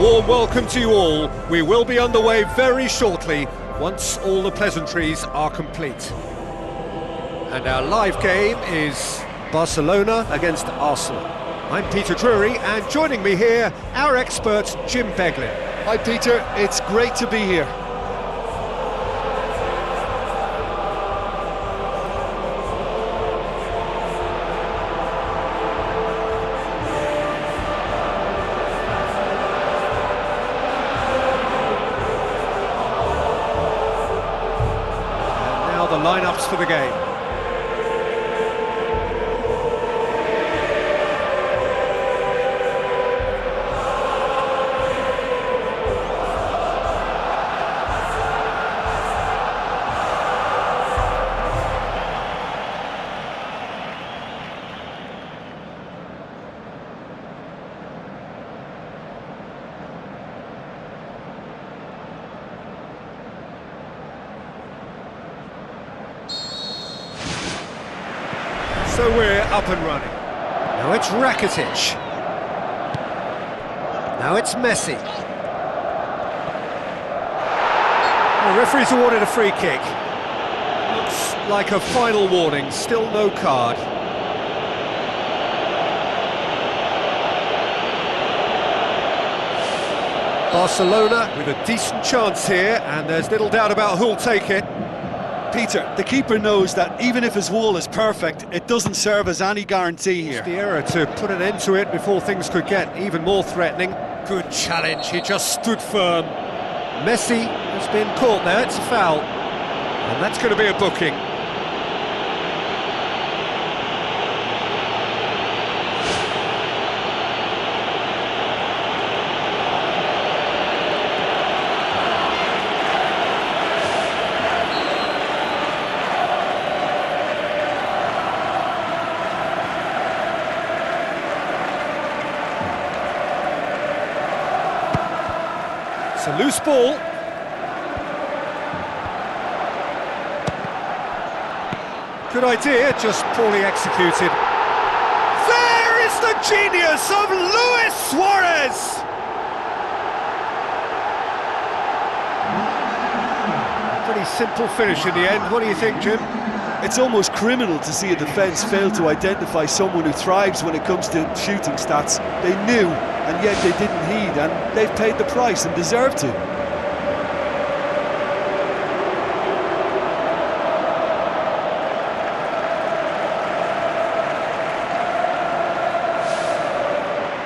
warm welcome to you all. We will be underway very shortly, once all the pleasantries are complete. And our live game is Barcelona against Arsenal. I'm Peter Drury, and joining me here, our expert, Jim Beglin. Hi Peter, it's great to be here. And now the lineups for the game. So we're up and running. Now it's Rakitic. Now it's Messi. The referee's awarded a free kick. Looks like a final warning, still no card. Barcelona with a decent chance here, and there's little doubt about who'll take it. Peter, the keeper knows that even if his wall is perfect, it doesn't serve as any guarantee here. It's the error to put an end to it before things could get even more threatening. Good challenge, he just stood firm. Messi has been caught there, it's a foul. And that's going to be a booking. It's a loose ball. Good idea, just poorly executed. There is the genius of Luis Suarez! Pretty simple finish in the end. What do you think, Jim? It's almost criminal to see a defence fail to identify someone who thrives when it comes to shooting stats. They knew, and yet they didn't heed, and they've paid the price and deserve to.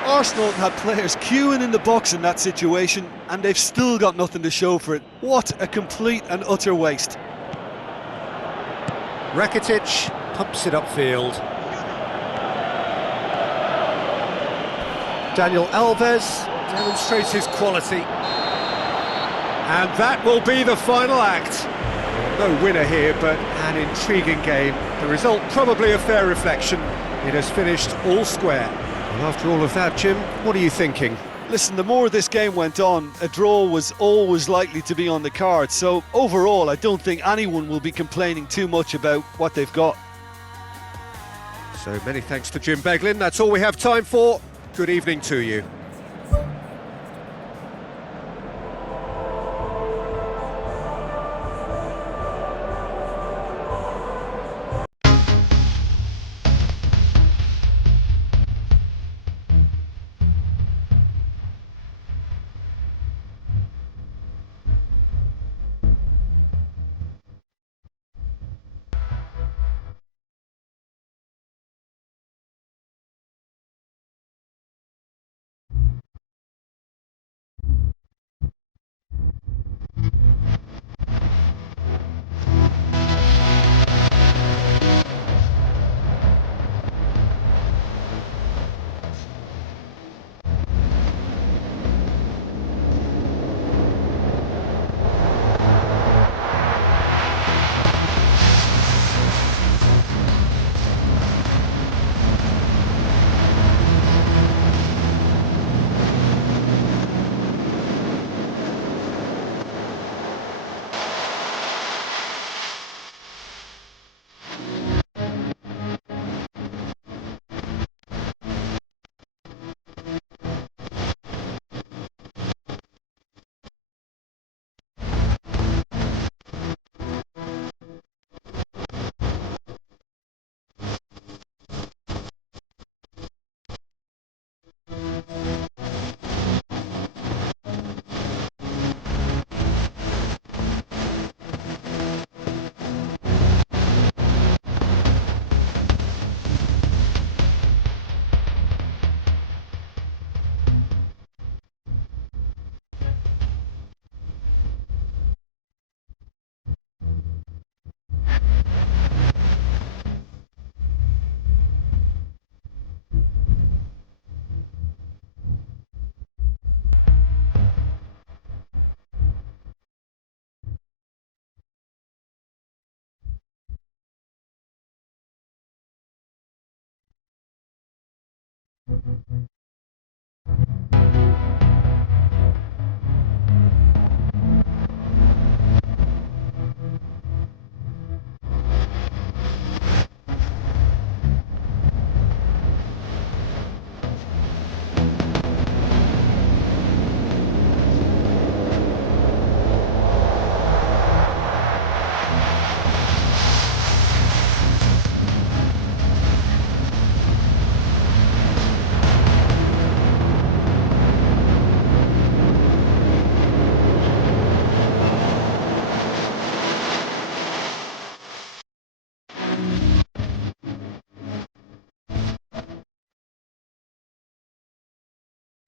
Arsenal had players queuing in the box in that situation, and they've still got nothing to show for it. What a complete and utter waste. Rakitic pumps it upfield. Daniel Alves demonstrates his quality. And that will be the final act. No winner here, but an intriguing game. The result probably a fair reflection. It has finished all square. And after all of that, Jim, what are you thinking? Listen, the more this game went on, a draw was always likely to be on the card. So overall, I don't think anyone will be complaining too much about what they've got. So many thanks to Jim Beglin. That's all we have time for. Good evening to you.